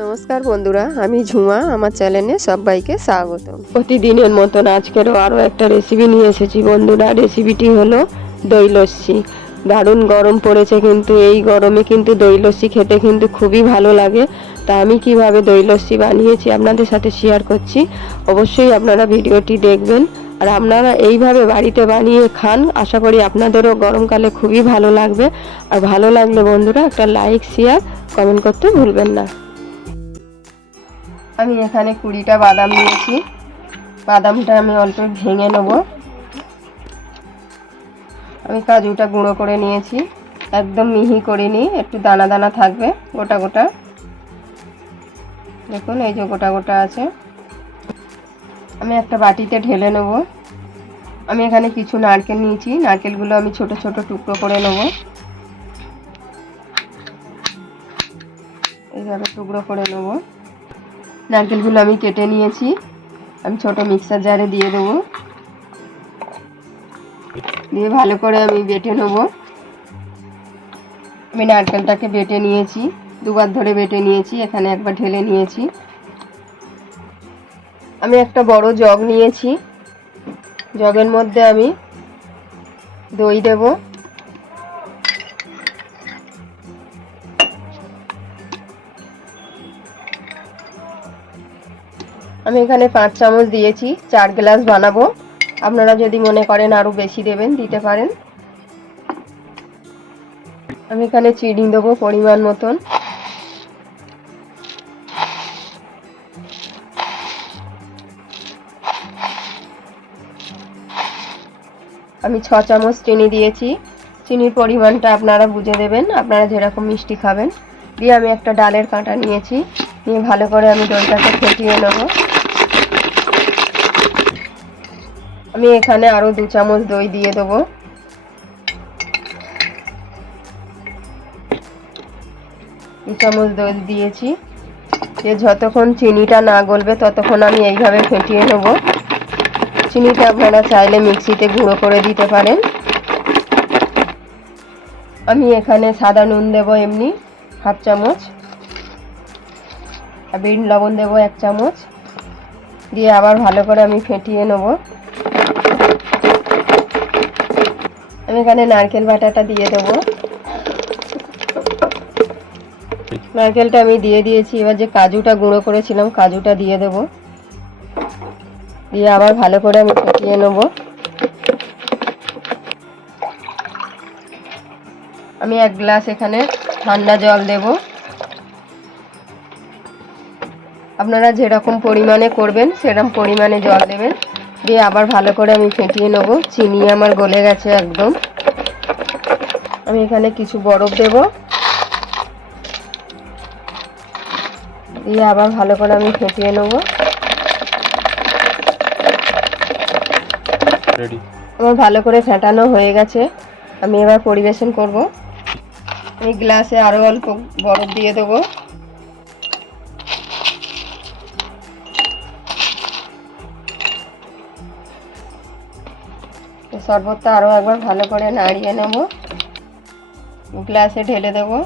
নমস্কার বন্ধুরা, আমি ঝুমা, আমার চ্যানেলে সবাইকে স্বাগত। প্রতিদিনের মতন আজকেরও আরও একটা রেসিপি নিয়ে এসেছি বন্ধুরা। রেসিপিটি হলো দই লস্যি। দারুণ গরম পড়েছে কিন্তু, এই গরমে কিন্তু দই লস্যি খেতে কিন্তু খুবই ভালো লাগে। তা আমি কীভাবে দই লস্যি বানিয়েছি আপনাদের সাথে শেয়ার করছি। অবশ্যই আপনারা ভিডিওটি দেখবেন। আর আপনারা এইভাবে বাড়িতে বানিয়ে খান, আশা করি আপনাদেরও গরমকালে খুবই ভালো লাগবে। আর ভালো লাগলে বন্ধুরা একটা লাইক শেয়ার কমেন্ট করতে ভুলবেন না। আমি এখানে কুড়িটা বাদাম নিয়েছি। বাদামটা আমি অল্প ভেঙে নেব। আমি কাজুটা গুঁড়ো করে নিয়েছি। একদম মিহি করে নিই, একটু দানা দানা থাকবে, গোটা গোটা। দেখুন, এই যে গোটা গোটা আছে। আমি একটা বাটিতে ঢেলে নেব। আমি এখানে কিছু নারকেল নিয়েছি। নারকেলগুলো আমি ছোট ছোট টুকরো করে নেব। এইভাবে টুকরো করে নেব। নারকেলগুলো আমি কেটে নিয়েছি। আমি ছোট মিক্সার জারে দিয়ে দেবো। দিয়ে ভালো করে আমি বেটে নেব। আমি নারকেলটাকে বেটে নিয়েছি। দুবার ধরে বেটে নিয়েছি, এখানে একবার ঢেলে নিয়েছি। আমি একটা বড় জগ নিয়েছি। জগের মধ্যে আমি দই দেব। আমি এখানে পাঁচ চামচ দিয়েছি, চার গ্লাস বানাবো। আপনারা যদি মনে করেন আরও বেশি দেবেন, দিতে পারেন। আমি এখানে চিনি দেবো পরিমাণ মতন। আমি ছ চামচ চিনি দিয়েছি। চিনির পরিমাণটা আপনারা বুঝে দেবেন, আপনারা যেরকম মিষ্টি খাবেন। দিয়ে আমি একটা ডালের কাঁটা নিয়েছি, নিয়ে ভালো করে আমি দইটাকে ফেটিয়ে নেব। আমি এখানে আরও দু চামচ দই দিয়ে দেবো। দু চামচ দই দিয়েছি। যে যতক্ষণ চিনিটা না গলবে ততক্ষণ আমি এইভাবে ফেটিয়ে নেব। চিনিটা আপনারা চাইলে মিক্সিতে গুঁড়ো করে দিতে পারেন। আমি এখানে সাদা নুন দেব এমনি, হাফ চামচ। আর বিট লবণ দেবো এক চামচ। দিয়ে আবার ভালো করে আমি ফেটিয়ে নেব। আমি এখানে নারকেল বাটাটা দিয়ে দেবো। নারকেলটা আমি দিয়ে দিয়েছি, এবার যে কাজুটা গুঁড়ো করেছিলাম, কাজুটা দিয়ে দেব। দিয়ে আবার ভালো করে আমি ফেটিয়ে নেব। আমি এক গ্লাস এখানে ঠান্ডা জল দেব। আপনারা যেরকম পরিমাণে করবেন, সেরকম পরিমাণে জল দেবেন। দিয়ে আবার ভালো করে আমি ফেটিয়ে নেব। চিনি আমার গলে গেছে একদম। আমি এখানে কিছু বরফ দেবো। দিয়ে আবার ভালো করে আমি ফেটিয়ে নেব। আমার ভালো করে ফেটানো হয়ে গেছে। আমি এবার পরিবেশন করব। এই গ্লাসে আরও অল্প বরফ দিয়ে দেবো। শরবতটা আরও একবার ভালো করে নাড়িয়ে নেব। গ্লাসে ঢেলে দেবো।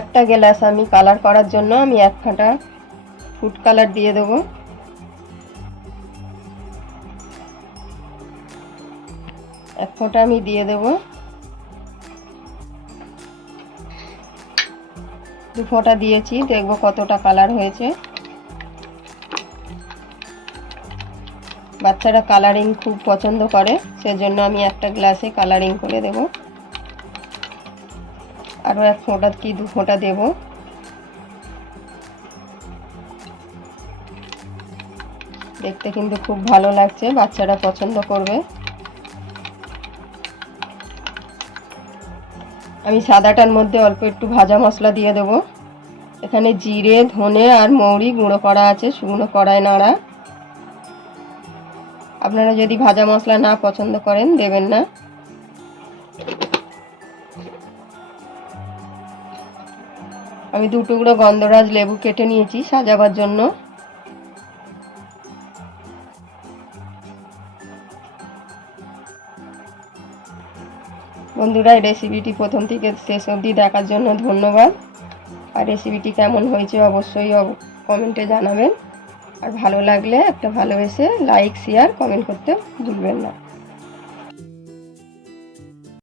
একটা গ্লাস আমি কালার করার জন্য আমি এক ফুড কালার দিয়ে দেবো। এক ফোঁটা আমি দিয়ে দেব। দু ফোঁটা দিয়েছি, দেখব কতটা কালার হয়েছে। বাচ্চারা কালারিং খুব পছন্দ করে, সেজন্য আমি একটা গ্লাসে কালারিং করে দেবো। আরও এক ফোঁটা কি দু ফোঁটা দেব। দেখতে কিন্তু খুব ভালো লাগছে, বাচ্চারা পছন্দ করবে। আমি সাদাটার মধ্যে অল্প একটু ভাজা মশলা দিয়ে দেব। এখানে জিরে, ধনে আর মৌরি গুঁড়ো করা আছে, শুকনো কড়ায় নাড়া। আপনারা যদি ভাজা মশলা না পছন্দ করেন, দেবেন না। আমি দু টুকরো গন্ধরাজ লেবু কেটে নিয়েছি সাজাবার জন্য। বন্ধুরা রেসিপিটি প্রথম থেকে শেষ অবধি দেখার জন্য ধন্যবাদ। আর রেসিপিটি কেমন হয়েছে অবশ্যই অব- কমেন্টে জানাবেন। আর ভালো লাগলে একটা ভালোবেসে লাইক শেয়ার কমেন্ট করতে ভুলবেন না।